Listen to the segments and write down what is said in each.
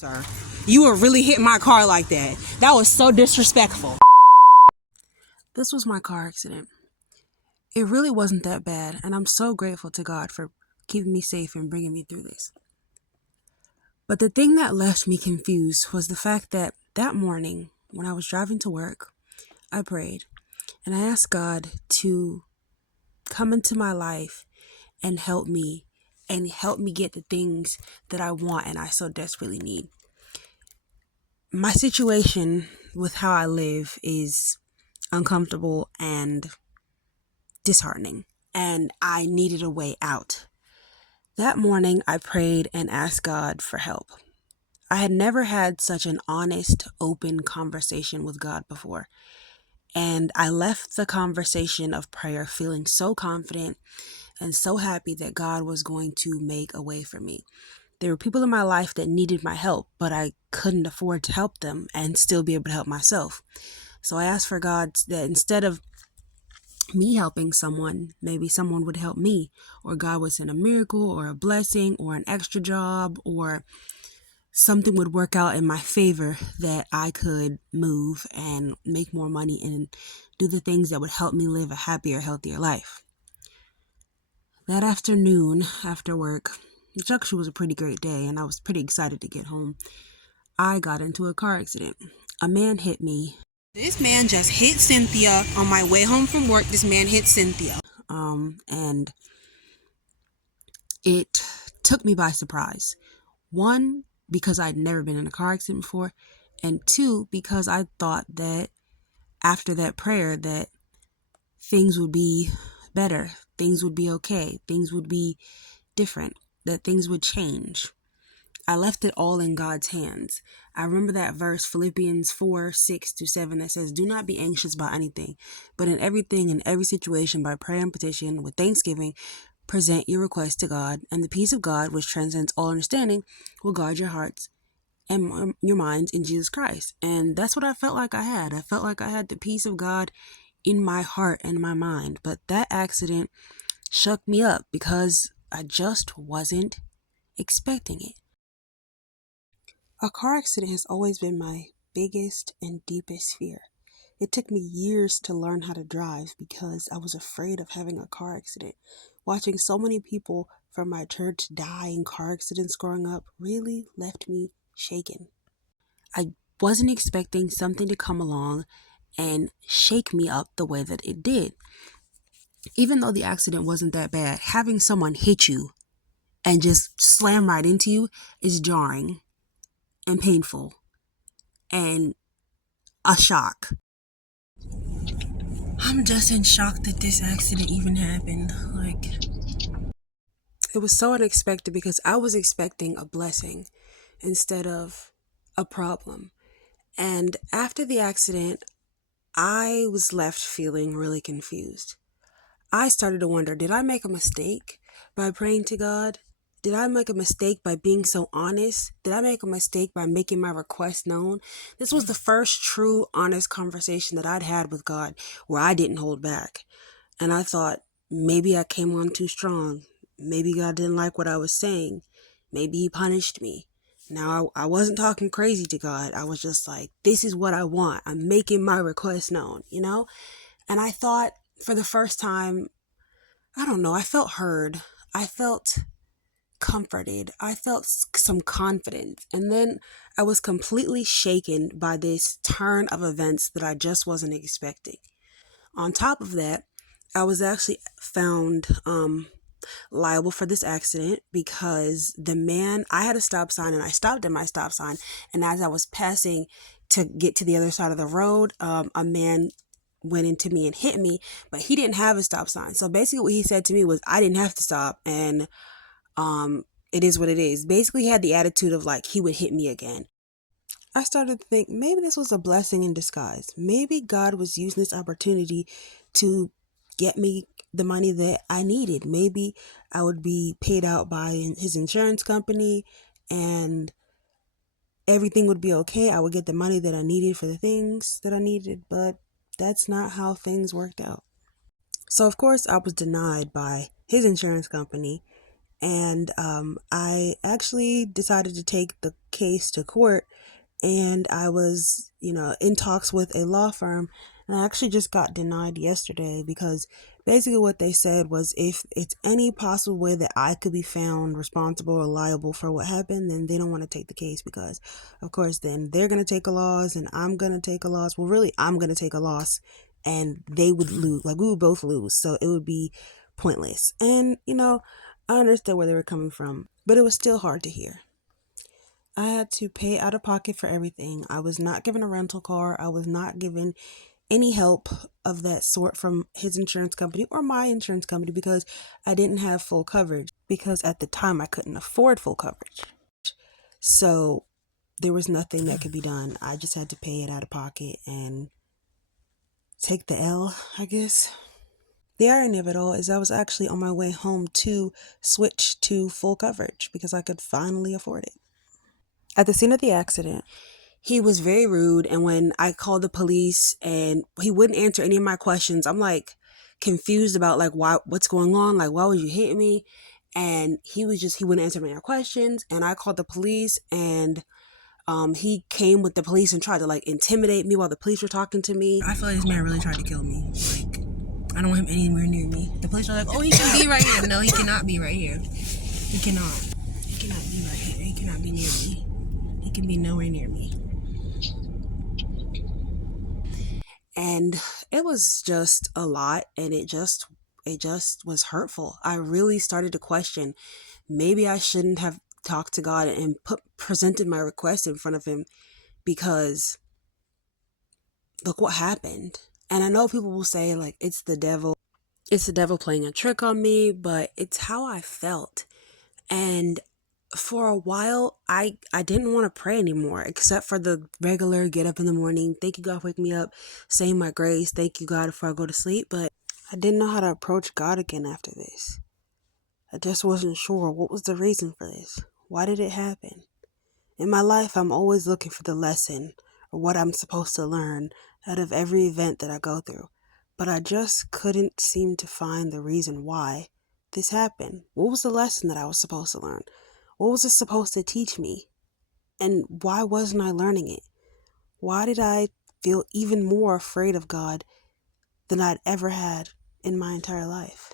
Sir, you were really hitting my car like that. That was so disrespectful. This was my car accident. It really wasn't that bad, and I'm so grateful to God for keeping me safe and bringing me through this. But the thing that left me confused was the fact that that morning, when I was driving to work, I prayed and I asked God to come into my life and help me get the things that I want and I so desperately need. My situation with how I live is uncomfortable and disheartening, and I needed a way out. That morning, I prayed and asked God for help. I had never had such an honest, open conversation with God before, and I left the conversation of prayer feeling so confident and so happy that God was going to make a way for me. There were people in my life that needed my help, but I couldn't afford to help them and still be able to help myself. So I asked for God that instead of me helping someone, maybe someone would help me, or God would send a miracle or a blessing or an extra job, or something would work out in my favor that I could move and make more money and do the things that would help me live a happier, healthier life. That afternoon after work, which actually was a pretty great day and I was pretty excited to get home, I got into a car accident. A man hit me. This man just hit Cynthia on my way home from work. This man hit Cynthia. And it took me by surprise. One, because I'd never been in a car accident before, and two, because I thought that after that prayer that things would be better, things would be okay, things would be different, that things would change. I left it all in God's hands. I remember that verse, Philippians 4:6-7, that says, "Do not be anxious about anything, but in everything, in every situation, by prayer and petition, with thanksgiving, present your requests to God, and the peace of God, which transcends all understanding, will guard your hearts and your minds in Jesus Christ." And that's what I felt like I had. I felt like I had the peace of God in my heart and my mind. But that accident shook me up because I just wasn't expecting it. A car accident has always been my biggest and deepest fear. It took me years to learn how to drive because I was afraid of having a car accident. Watching so many people from my church die in car accidents growing up really left me shaken. I wasn't expecting something to come along and shake me up the way that it did. Even though the accident wasn't that bad, having someone hit you and just slam right into you is jarring and painful and a shock. I'm just in shock that this accident even happened. It was so unexpected because I was expecting a blessing instead of a problem. And after the accident, I was left feeling really confused. I started to wonder, did I make a mistake by praying to God? Did I make a mistake by being so honest? Did I make a mistake by making my request known? This was the first true, honest conversation that I'd had with God where I didn't hold back. And I thought, maybe I came on too strong. Maybe God didn't like what I was saying. Maybe He punished me. Now, I wasn't talking crazy to God. I was just like, this is what I want. I'm making my request known. And I thought for the first time, I don't know, I felt heard. I felt comforted. I felt some confidence. And then I was completely shaken by this turn of events that I just wasn't expecting. On top of that, I was actually found liable for this accident because I had a stop sign and I stopped at my stop sign. And as I was passing to get to the other side of the road, a man went into me and hit me, but he didn't have a stop sign. So basically what he said to me was I didn't have to stop, and it is what it is. Basically he had the attitude of like he would hit me again. I started to think maybe this was a blessing in disguise. Maybe God was using this opportunity to get me the money that I needed. Maybe I would be paid out by his insurance company and everything would be okay. I would get the money that I needed for the things that I needed, but that's not how things worked out. So of course I was denied by his insurance company, And I actually decided to take the case to court, and I was, in talks with a law firm, and I actually just got denied yesterday because basically what they said was if it's any possible way that I could be found responsible or liable for what happened, then they don't want to take the case because, of course, then they're going to take a loss and I'm going to take a loss. Well, really, I'm going to take a loss and they would lose. Like, we would both lose. So it would be pointless. And, I understood where they were coming from, but it was still hard to hear. I had to pay out of pocket for everything. I was not given a rental car. I was not given any help of that sort from his insurance company or my insurance company because I didn't have full coverage. Because at the time I couldn't afford full coverage. So there was nothing that could be done. I just had to pay it out of pocket and take the L, I guess. The irony of it all is I was actually on my way home to switch to full coverage because I could finally afford it. At the scene of the accident, he was very rude, and when I called the police and he wouldn't answer any of my questions, I'm like confused about like what's going on, like why would you hit me? And he wouldn't answer my questions, and I called the police, and he came with the police and tried to like intimidate me while the police were talking to me. I feel like this man really tried to kill me. Like, I don't want him anywhere near me. The police are like, oh, he can be right here. No, he cannot be right here. He cannot. He cannot be right here. He cannot be near me. He can be nowhere near me. And it was just a lot, and it just was hurtful. I really started to question, maybe I shouldn't have talked to God and presented my request in front of him, because look what happened. And I know people will say like it's the devil playing a trick on me, but it's how I felt. And for a while, I didn't want to pray anymore, except for the regular get up in the morning, thank you God for waking me up, saying my grace, thank you God before I go to sleep. But I didn't know how to approach God again after this. I just wasn't sure what was the reason for this. Why did it happen? In my life, I'm always looking for the lesson or what I'm supposed to learn out of every event that I go through. But I just couldn't seem to find the reason why this happened. What was the lesson that I was supposed to learn? What was it supposed to teach me? And why wasn't I learning it? Why did I feel even more afraid of God than I'd ever had in my entire life?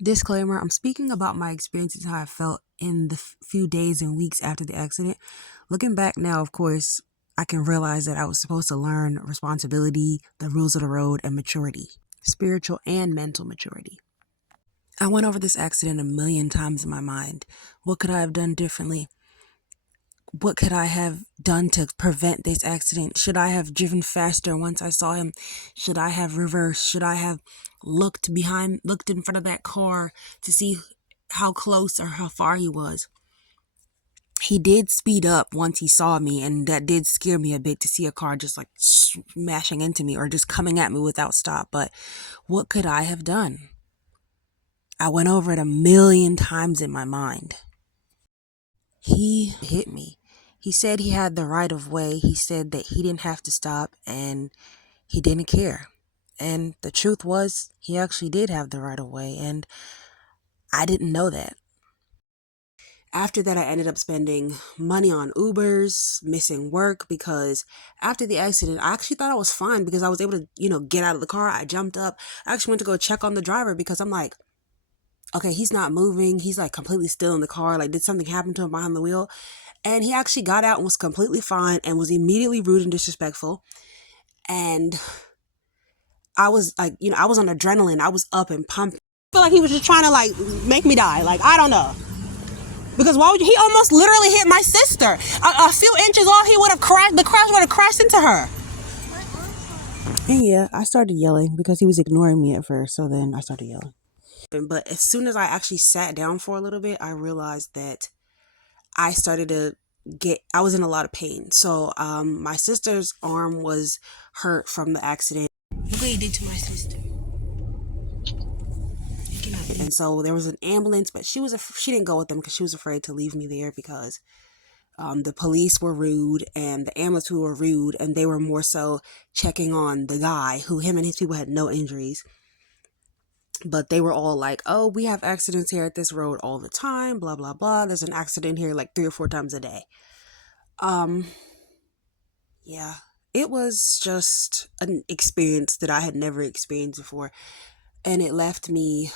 Disclaimer, I'm speaking about my experiences, how I felt in the few days and weeks after the accident. Looking back now, of course, I can realize that I was supposed to learn responsibility, the rules of the road, and maturity, spiritual and mental maturity. I went over this accident a million times in my mind. What could I have done differently? What could I have done to prevent this accident? Should I have driven faster once I saw him? Should I have reversed? Should I have looked in front of that car to see how close or how far he was? He did speed up once he saw me, and that did scare me a bit to see a car just like smashing into me or just coming at me without stop. But what could I have done? I went over it a million times in my mind. He hit me. He said he had the right of way. He said that he didn't have to stop and he didn't care. And the truth was, he actually did have the right of way, and I didn't know that. After that, I ended up spending money on Ubers, missing work, because after the accident, I actually thought I was fine because I was able to, get out of the car. I jumped up. I actually went to go check on the driver because I'm like, okay, he's not moving. He's like completely still in the car. Like, did something happen to him behind the wheel? And he actually got out and was completely fine and was immediately rude and disrespectful. And I was like, I was on adrenaline. I was up and pumping. I feel like he was just trying to like make me die. Like, I don't know. Because why would he almost literally hit my sister? A few inches off, he would have crashed. The crash would have crashed into her. And yeah, I started yelling because he was ignoring me at first. So then I started yelling. But as soon as I actually sat down for a little bit, I realized that I started to I was in a lot of pain. So my sister's arm was hurt from the accident. Look what he did to my sister. And so there was an ambulance, but she didn't go with them because she was afraid to leave me there because the police were rude and the ambulance were rude, and they were more so checking on the guy who him and his people had no injuries. But they were all like, oh, we have accidents here at this road all the time, blah, blah, blah. There's an accident here like 3 or 4 times a day. Um, yeah, it was just an experience that I had never experienced before. And it left me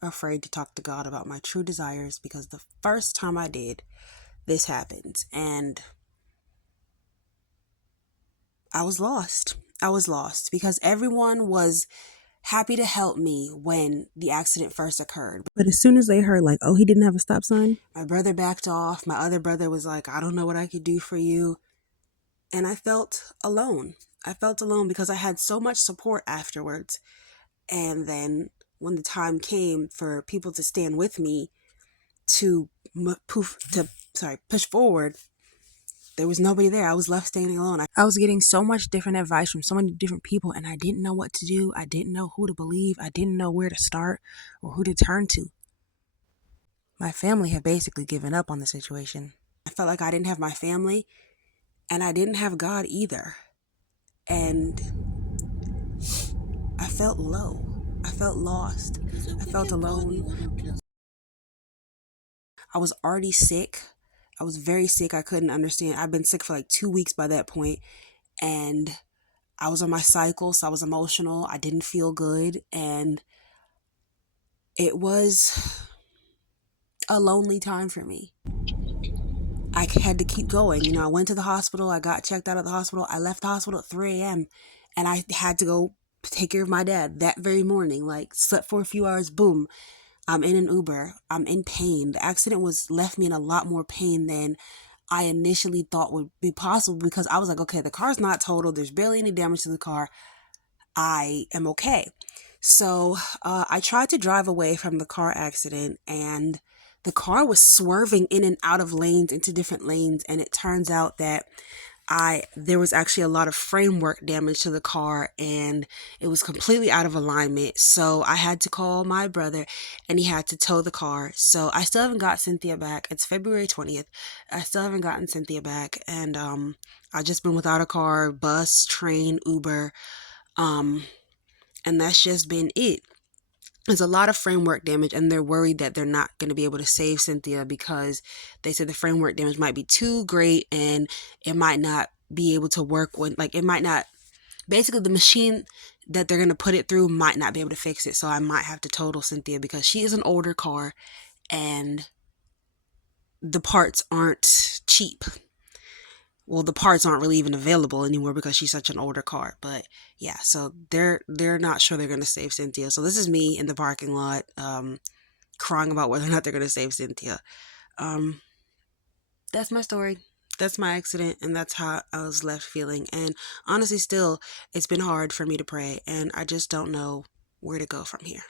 afraid to talk to God about my true desires, because the first time I did, this happened. And I was lost. I was lost because everyone was happy to help me when the accident first occurred. But as soon as they heard, like, oh, he didn't have a stop sign, my brother backed off. My other brother was like, I don't know what I could do for you. And I felt alone. I felt alone because I had so much support afterwards. And then when the time came for people to stand with me to push forward, there was nobody there. I was left standing alone. I was getting so much different advice from so many different people, and I didn't know what to do. I didn't know who to believe. I didn't know where to start or who to turn to. My family had basically given up on the situation. I felt like I didn't have my family, and I didn't have God either. And I felt low. I felt lost. I felt alone. I was already sick. I was very sick. I couldn't understand. I've been sick for like 2 weeks by that point, and I was on my cycle, so I was emotional. I didn't feel good, and it was a lonely time for me. I had to keep going. I went to the hospital. I got checked out at the hospital. I left the hospital at 3 a.m. and I had to go take care of my dad that very morning. Like, slept for a few hours, boom, I'm in an Uber. I'm in pain. The accident left me in a lot more pain than I initially thought would be possible, because I was like, okay, the car's not totaled. There's barely any damage to the car. I am okay. So I tried to drive away from the car accident, and the car was swerving in and out of lanes into different lanes. And it turns out that there was actually a lot of framework damage to the car, and it was completely out of alignment. So I had to call my brother, and he had to tow the car. So I still haven't got Cynthia back. It's February 20th. I still haven't gotten Cynthia back. And I've just been without a car, bus, train, Uber. And that's just been it. There's a lot of framework damage, and they're worried that they're not going to be able to save Cynthia, because they said the framework damage might be too great and it might not be able to work when, like, it might not, basically the machine that they're going to put it through might not be able to fix it. So I might have to total Cynthia, because she is an older car and the parts aren't cheap. Well, the parts aren't really even available anymore because she's such an older car. But yeah, so they're not sure they're going to save Cynthia. So this is me in the parking lot, crying about whether or not they're going to save Cynthia. Um, that's my story. That's my accident, and that's how I was left feeling. And honestly, still, it's been hard for me to pray, and I just don't know where to go from here.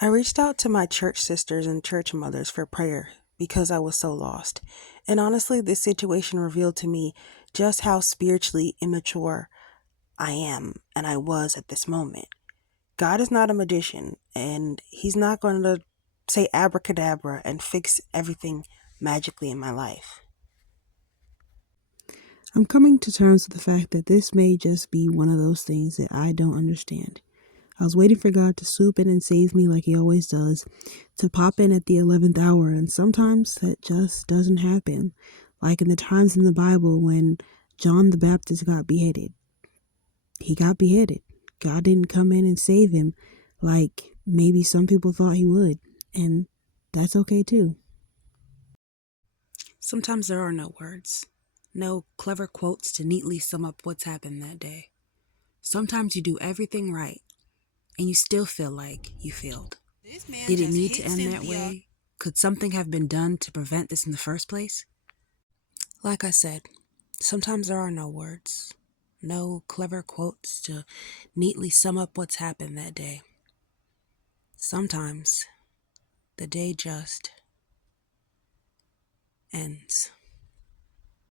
I reached out to my church sisters and church mothers for prayer because I was so lost. And honestly, this situation revealed to me just how spiritually immature I am and I was at this moment. God is not a magician, and He's not going to say abracadabra and fix everything magically in my life. I'm coming to terms with the fact that this may just be one of those things that I don't understand. I was waiting for God to swoop in and save me like He always does, to pop in at the 11th hour, and sometimes that just doesn't happen. Like in the times in the Bible when John the Baptist got beheaded. He got beheaded. God didn't come in and save him like maybe some people thought He would, and that's okay too. Sometimes there are no words, no clever quotes to neatly sum up what's happened that day. Sometimes you do everything right, and you still feel like you failed. Did it need to end that way? Could something have been done to prevent this in the first place? Like I said, sometimes there are no words, no clever quotes to neatly sum up what's happened that day. Sometimes the day just ends.